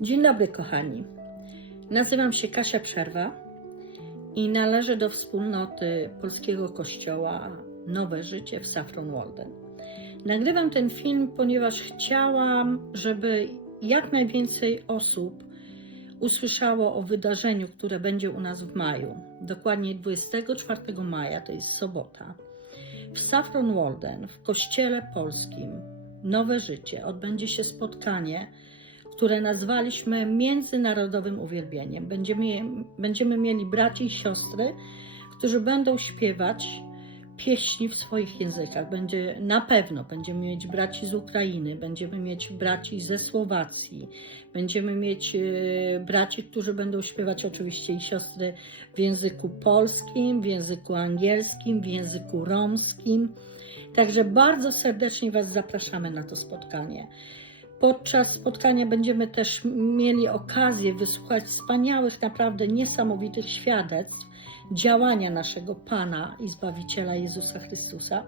Dzień dobry, kochani. Nazywam się Kasia Przerwa i należę do wspólnoty Polskiego Kościoła Nowe Życie w Saffron Walden. Nagrywam ten film, ponieważ chciałam, żeby jak najwięcej osób usłyszało o wydarzeniu, które będzie u nas w maju. Dokładnie 24 maja, to jest sobota. W Saffron Walden, w Kościele Polskim Nowe Życie, odbędzie się spotkanie, które nazwaliśmy Międzynarodowym Uwielbieniem. Będziemy, będziemy mieli braci i siostry, którzy będą śpiewać pieśni w swoich językach. Będzie na pewno będziemy mieć braci z Ukrainy, będziemy mieć braci ze Słowacji, będziemy mieć e, braci, którzy będą śpiewać oczywiście i siostry w języku polskim, w języku angielskim, w języku romskim. Także bardzo serdecznie Was zapraszamy na to spotkanie. Podczas spotkania będziemy też mieli okazję wysłuchać wspaniałych, naprawdę niesamowitych świadectw działania naszego Pana i Zbawiciela Jezusa Chrystusa.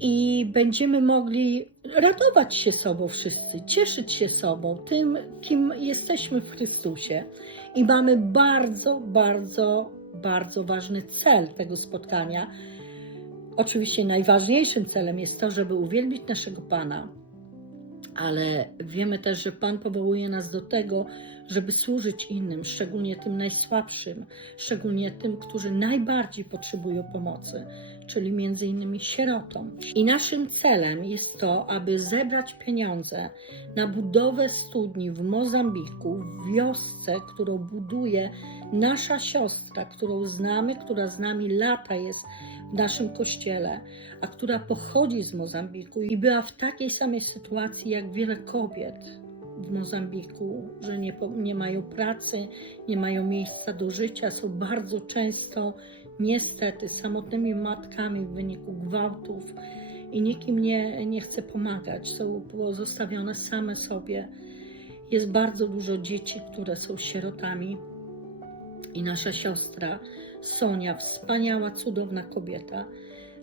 I będziemy mogli radować się sobą wszyscy, cieszyć się sobą, tym, kim jesteśmy w Chrystusie. I mamy bardzo, bardzo, bardzo ważny cel tego spotkania. Oczywiście najważniejszym celem jest to, żeby uwielbić naszego Pana, ale wiemy też, że Pan powołuje nas do tego, żeby służyć innym, szczególnie tym najsłabszym, szczególnie tym, którzy najbardziej potrzebują pomocy, czyli między innymi sierotom. I naszym celem jest to, aby zebrać pieniądze na budowę studni w Mozambiku, w wiosce, którą buduje nasza siostra, którą znamy, która z nami lata jest w naszym kościele, a która pochodzi z Mozambiku i była w takiej samej sytuacji jak wiele kobiet w Mozambiku, że nie, nie mają pracy, nie mają miejsca do życia, są bardzo często niestety samotnymi matkami w wyniku gwałtów i nikim nie, nie chce pomagać, są pozostawione same sobie. Jest bardzo dużo dzieci, które są sierotami i nasza siostra Sonia, wspaniała, cudowna kobieta,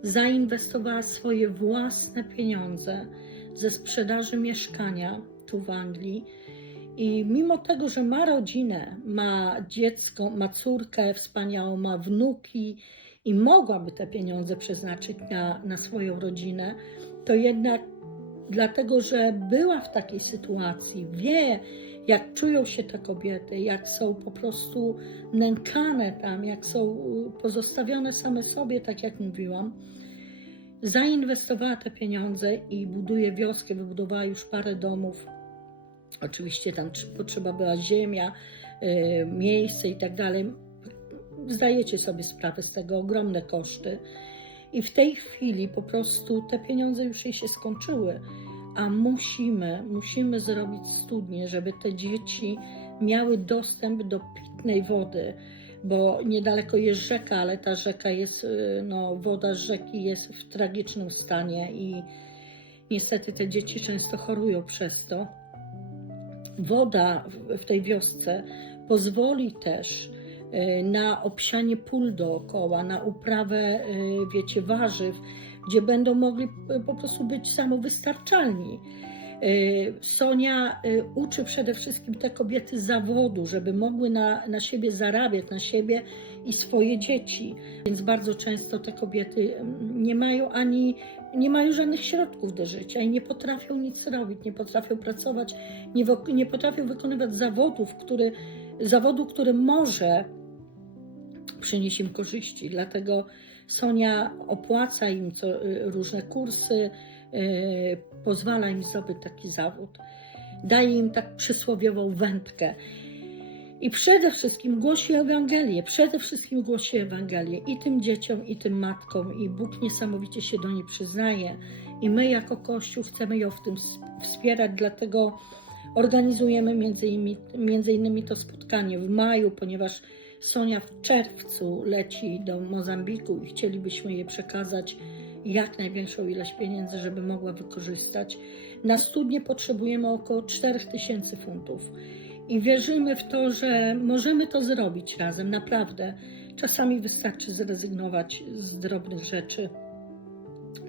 zainwestowała swoje własne pieniądze ze sprzedaży mieszkania tu w Anglii. I mimo tego, że ma rodzinę, ma dziecko, ma córkę wspaniałą, ma wnuki i mogłaby te pieniądze przeznaczyć na, na swoją rodzinę, to jednak dlatego, że była w takiej sytuacji, wie, jak czują się te kobiety, jak są po prostu nękane tam, jak są y, pozostawione same sobie, tak jak mówiłam, zainwestowała te pieniądze i buduje wioskę, wybudowała już parę domów. Oczywiście tam tr- potrzeba była ziemia, y, miejsce i tak dalej. Zdajecie sobie sprawę z tego, ogromne koszty. I w tej chwili po prostu te pieniądze już jej się skończyły, a musimy, musimy zrobić studnię, żeby te dzieci miały dostęp do pitnej wody, bo niedaleko jest rzeka, ale ta rzeka jest, y, no, woda z rzeki jest w tragicznym stanie i niestety te dzieci często chorują przez to. Woda w- tej wiosce pozwoli też na obsianie pól dookoła, na uprawę, y, wiecie, warzyw, gdzie będą mogli y, po prostu być samowystarczalni. Y, Sonia y, uczy przede wszystkim te kobiety zawodu, żeby mogły na, na siebie zarabiać, na siebie i swoje dzieci. Więc bardzo często te kobiety mm, nie mają ani nie mają żadnych środków do życia i nie potrafią nic robić, nie potrafią pracować, nie, nie potrafią wykonywać zawodów, który, zawodu, który może przynieść im korzyści. Dlatego Sonia opłaca im co, y, różne kursy, y, pozwala im zdobyć taki zawód. Daje im tak przysłowiową wędkę. I przede wszystkim głosi Ewangelię, przede wszystkim głosi Ewangelię i tym dzieciom, i tym matkom, i Bóg niesamowicie się do niej przyznaje. I my jako Kościół chcemy ją w tym wspierać, dlatego organizujemy między innymi, między innymi to spotkanie w maju, ponieważ Sonia w czerwcu leci do Mozambiku i chcielibyśmy jej przekazać jak największą ilość pieniędzy, żeby mogła wykorzystać. Na studnie potrzebujemy około 4000 funtów i wierzymy w to, że możemy to zrobić razem, naprawdę. Czasami wystarczy zrezygnować z drobnych rzeczy,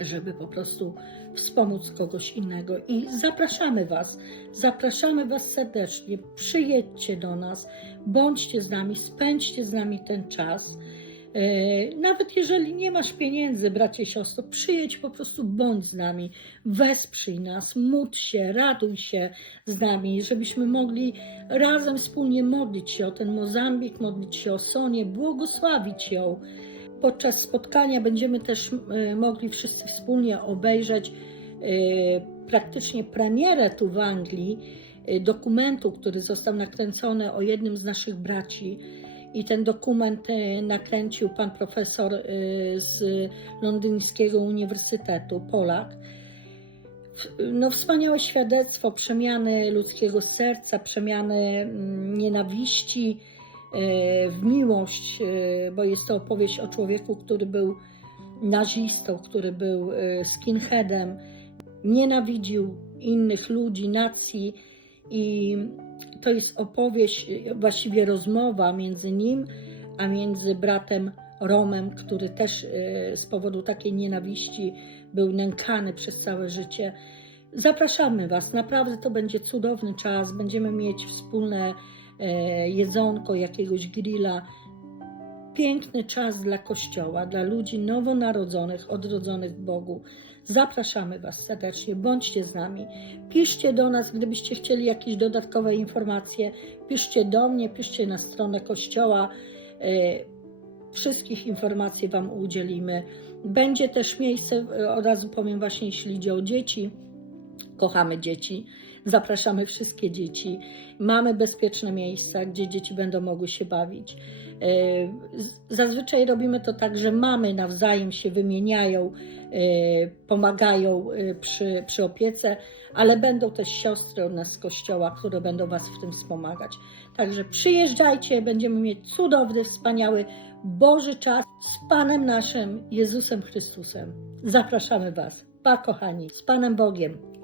żeby po prostu wspomóc kogoś innego. I zapraszamy Was, zapraszamy Was serdecznie, przyjedźcie do nas, bądźcie z nami, spędźcie z nami ten czas. E, Nawet jeżeli nie masz pieniędzy, bracie, siostro, przyjedź po prostu, bądź z nami, wesprzyj nas, módl się, raduj się z nami, żebyśmy mogli razem wspólnie modlić się o ten Mozambik, modlić się o Sonię, błogosławić ją. Podczas spotkania będziemy też e, mogli wszyscy wspólnie obejrzeć e, praktycznie premierę tu w Anglii e, dokumentu, który został nakręcony o jednym z naszych braci. I ten dokument nakręcił pan profesor z Londyńskiego Uniwersytetu, Polak. No, wspaniałe świadectwo przemiany ludzkiego serca, przemiany mm, nienawiści w miłość, e, bo jest to opowieść o człowieku, który był nazistą, który był e, skinheadem, nienawidził innych ludzi, nacji i to jest opowieść, e, właściwie rozmowa między nim a między bratem Romem, który też e, z powodu takiej nienawiści był nękany przez całe życie. Zapraszamy Was, naprawdę to będzie cudowny czas. Będziemy mieć wspólne e, jedzonko, jakiegoś grilla. Piękny czas dla Kościoła, dla ludzi nowonarodzonych, odrodzonych w Bogu. Zapraszamy Was serdecznie, bądźcie z nami. Piszcie do nas, gdybyście chcieli jakieś dodatkowe informacje. Piszcie do mnie, piszcie na stronę Kościoła. E, Wszystkich informacji Wam udzielimy. Będzie też miejsce, e, od razu powiem właśnie, jeśli idzie o dzieci. Kochamy dzieci, zapraszamy wszystkie dzieci. Mamy bezpieczne miejsca, gdzie dzieci będą mogły się bawić. E, Zazwyczaj robimy to tak, że mamy nawzajem się wymieniają, e, pomagają e, przy, przy opiece, ale będą też siostry od nas z kościoła, które będą Was w tym wspomagać. Także przyjeżdżajcie, będziemy mieć cudowny, wspaniały Boży czas z Panem naszym Jezusem Chrystusem. Zapraszamy Was. Pa, kochani, z Panem Bogiem.